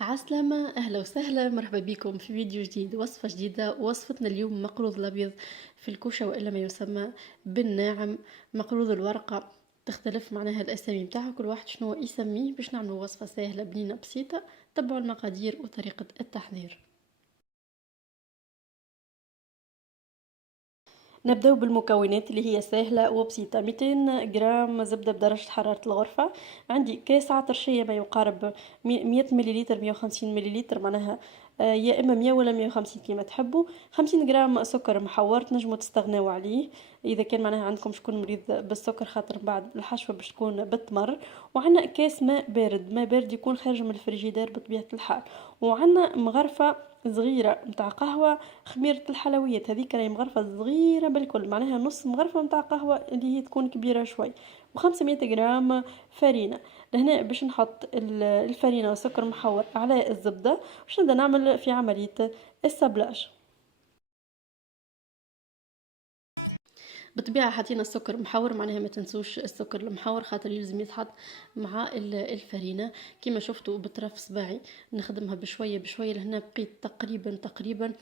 عسلامة، أهلا وسهلا، مرحبا بكم في فيديو جديد. وصفة جديدة. وصفتنا اليوم مقروض الأبيض في الكوشة، وإلا ما يسمى بالناعم. مقروض الورقة تختلف معناها الأسامي متاعها، كل واحد شنو يسميه. باش نعملوا وصفة سهلة بنينة بسيطة. تبعوا المقادير وطريقة التحضير. نبداو بالمكونات اللي هي سهله وبسيطه. 200 غرام زبده بدرجه حراره الغرفه. عندي كاس عطرشيه ما يقارب 100 مليلتر، 150 مليلتر معناها. يا اما 100 ولا 150 كيما تحبوا. 50 غرام سكر محور تنجموا تستغناو عليه اذا كان معناها عندكم شكون مريض بالسكر، خاطر بعد الحشوه باش تكون بالتمر. وعندنا كاس ماء بارد، ماء بارد يكون خارج من الفريجيدير بطبيعه الحال. وعندنا مغرفه صغيره متاع قهوه، خميرة الحلويات هذيك راهي مغرفة صغيرة بالكل، معناها نص مغرفة متاع قهوة اللي هي تكون كبيرة شوي. و500 غرام فرينة. لهنا باش نحط الفرينة والسكر محور على الزبدة، باش نبدا نعمل في عملية السبلاج. بالطبيعة حطينا السكر محور، معناها ما تنسوش السكر المحور خاطر يلزم يتحط مع الفرينة. كما شفتوا بطرف صباعي نخدمها بشوية بشوية. لهنا بقيت تقريبا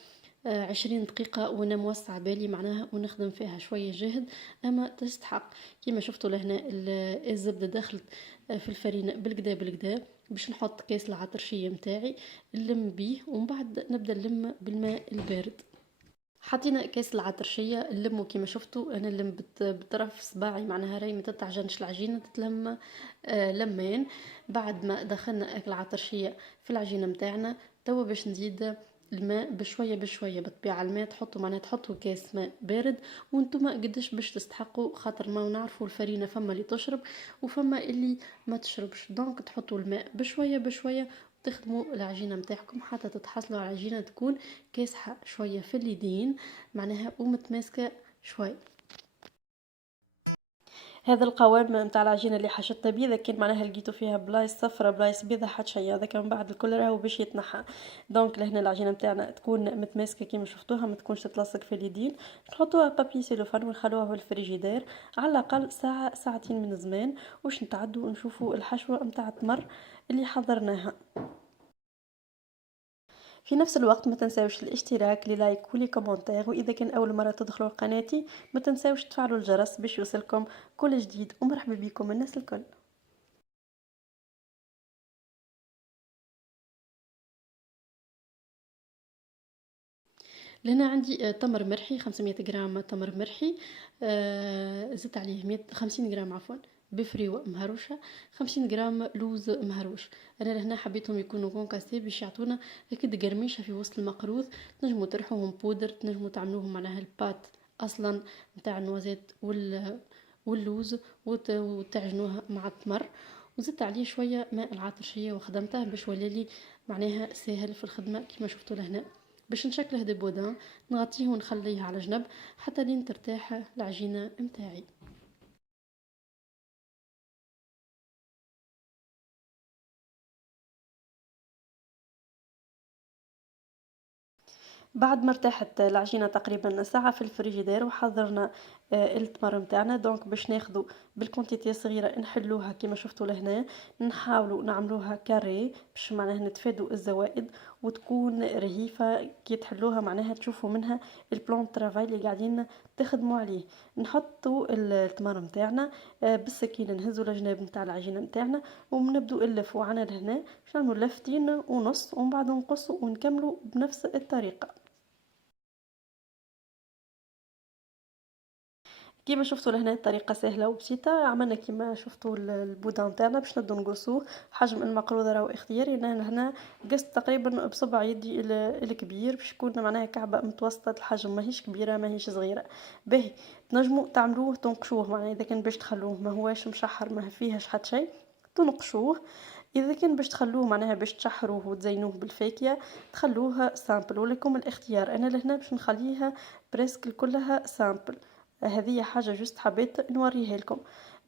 20 دقيقة وانا موسع بالي معناها، ونخدم فيها شوية جهد اما تستحق. كما شفتوا لهنا الزبدة دخلت في الفرينة بالكدا بالكدا. باش نحط كاس العطرشية متاعي نلم بيه، ومن بعد نبدا نلم بالماء البارد. حطينا كاس العطرشيه نلمو كيما شفتوا. انا نلم بطرف صباعي معناها راهي ما تتعجنش العجينه، تتلم لمين. بعد ما دخلنا العطرشيه في العجينه متاعنا، توا باش نزيد الماء بشويه بشويه. بالطبيعه الماء تحطوا معناها تحطوا كاس ماء بارد، وانتم قداش باش تستحقوا، خاطر ما نعرفوا الفرينه فما اللي تشرب وفما اللي ما تشربش. دونك تحطوا الماء بشويه بشويه، تخدموا العجينه متاعكم حتى تتحصلوا على عجينه تكون كاسحه شويه في اليدين معناها ومتماسكه شوي. هذا القوام نتاع العجينه اللي حشطنا بيه، اذا كان معناها لقيتو فيها بلايص صفرة بلايص بيضة حتى شي، هذاك من بعد الكل راهو باش يتنحى. دونك لهنا العجينه نتاعنا تكون متماسكه كيما شفتوها، ما تكونش تتلصق في اليدين. نحطوها بابي سيلوفان ونخلوها في الفريجيدير على الاقل ساعه ساعتين من زمان، واش نتعدوا ونشوفوا الحشوه نتاع التمر اللي حضرناها. في نفس الوقت ما تنساوش الاشتراك، لي لايك ولي كومنتير، واذا كان اول مره تدخلوا قناتي ما تنساوش تفعلوا الجرس باش يوصلكم كل جديد. ومرحبا بكم الناس الكل. لهنا عندي تمر مرحي، 500 غرام تمر مرحي. زدت عليه 150 غرام عفوا بفريوة مهروشة. 50 غرام لوز مهروش. انا لهنا حبيتهم يكونوا كونكاسي باش يعطونا هكذا قرميشه في وسط المقروض. تنجموا ترحوهم بودر، تنجموا تعملوهم معناها البات اصلا نتاع النوازيت واللوز وتعجنوها مع التمر. وزدت عليه شويه ماء العطرشيه وخدمته باش ولالي معناها ساهل في الخدمه كما شفتوا لهنا. باش نشكله دي بودان نغطيه ونخليه على جنب حتى لين ترتاح العجينه متاعي. بعد ما ارتاحت العجينه تقريبا ساعه في الفريجيدير وحضرنا التمر متاعنا. دونك باش ناخذوا بالكونتيتي صغيره نحلوها كما شفتوا لهنا. نحاولوا نعملوها كاري باش معناها نتفادوا الزوائد، وتكون رهيفه كي تحلوها معناها تشوفوا منها البلان ترافاي اللي قاعدين تخدموا عليه. نحطوا التمر متاعنا بالسكينه، نهزوا الجناب متاع العجينه متاعنا ونبدو نلفوا عنا لهنا. باش نعملوا لفتين ونص ومن بعد نقصوا ونكملوا بنفس الطريقه. كيما شفتوا لهنا الطريقه سهله وبسيطه. عملنا كيما شفتوا البودان تاعنا باش نبدو نقصوه. حجم المقروضه راهو اختياري. انا هنا قصت تقريبا بصبع يدي الكبير باش يكون معناها كعبه متوسطه الحجم، ماهيش كبيره ماهيش صغيره. باهي تنجموا تعملوه تنقشوه معناها اذا كان باش تخلوه ما هواش مشحر ما فيهاش حتى شيء تنقشوه. اذا كان باش تخلوه معناها باش تشحروه وتزينوه بالفاكهه تخلوها سامبل، ولكم الاختيار. انا لهنا باش نخليها بريسك كلها سامبل. هذه حاجة جست حبيت نوريها لكم.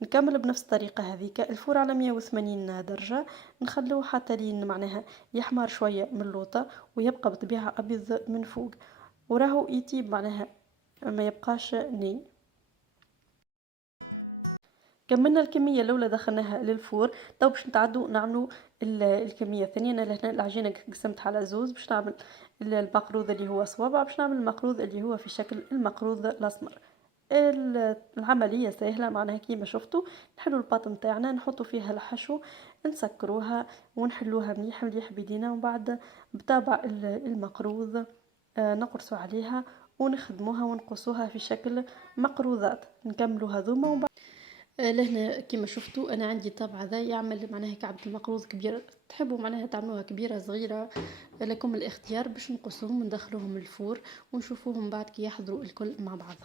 نكمل بنفس الطريقة هذيك. الفور على 180 درجة نخلوه حتى لين معناها يحمر شوية من اللوطة ويبقى بطبيعة أبيض من فوق، وراهو يطيب معناها ما يبقاش ني. كملنا الكمية الأولى دخلناها للفور. تو باش نتعدو نعملو الكميه الثانيه. انا لهنا العجينه قسمتها على زوز باش نعمل المقروض اللي هو صوابع، باش نعمل المقروض اللي هو في شكل المقروض الاسمر. العملية سهلة معناها كيما شفتوا. نحلو الباط نتاعنا، نحطوا فيها الحشو، نسكروها ونحلوها مليح مليح بيدينا، ومن بعد بطابع المقروض نقرصوا عليها ونخدموها ونقصوها في شكل مقروضات. نكملوا هذوما ومن بعد لهنا كيما شفتوا انا عندي طابع ذا يعمل معناها كعبة المقروض كبيرة. تحبوا معناها تعملوها كبيرة صغيرة لكم الاختيار. باش نقصوهم وندخلوهم الفور ونشوفوهم بعد كي يحضروا الكل مع بعض.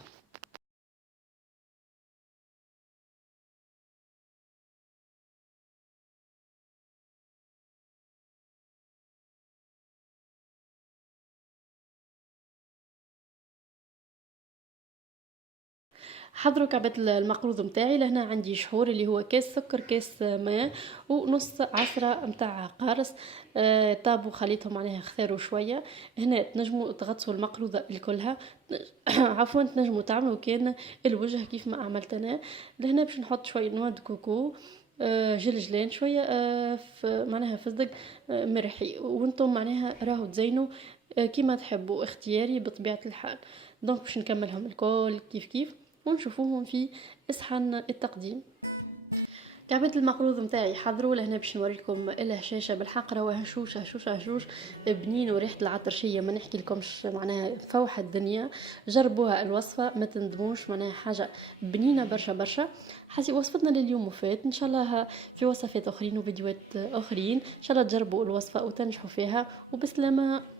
حضروا كعبة المقروض متاعي. لهنا عندي شحور اللي هو كاس سكر، كاس ماء، ونص عصرة متاع قارص. طابوا خليتهم عليها اختاروا شوية. هنا تنجموا تغطسوا المقروضة الكلها. عفوا تنجموا تعملوا كان الوجه كيف ما عملت انا. لهنا باش نحط شوية نواه دو كوكو، جلجلان شوية، معناها فصدق، مرحي، وانتم معناها راهو تزينوا كيما تحبوا، اختياري بطبيعة الحال. دونك باش نكملهم الكل كيف كيف ونشوفوهم في إصحن التقديم. كعبة المقروض متاعي حضروا. لهنا باش نوريكم الهشاشة بالحق راهو هشوش هشوش هشوش بنين، وريحة العطرشية ما نحكي لكمش، معناها فوح الدنيا. جربوها الوصفة ما تندموش، معناها حاجة بنينة برشا برشا. حسي وصفتنا لليوم وفات، ان شاء الله في وصفات اخرين وفيديوهات اخرين ان شاء الله تجربوا الوصفة وتنجحوا فيها وبسلامة.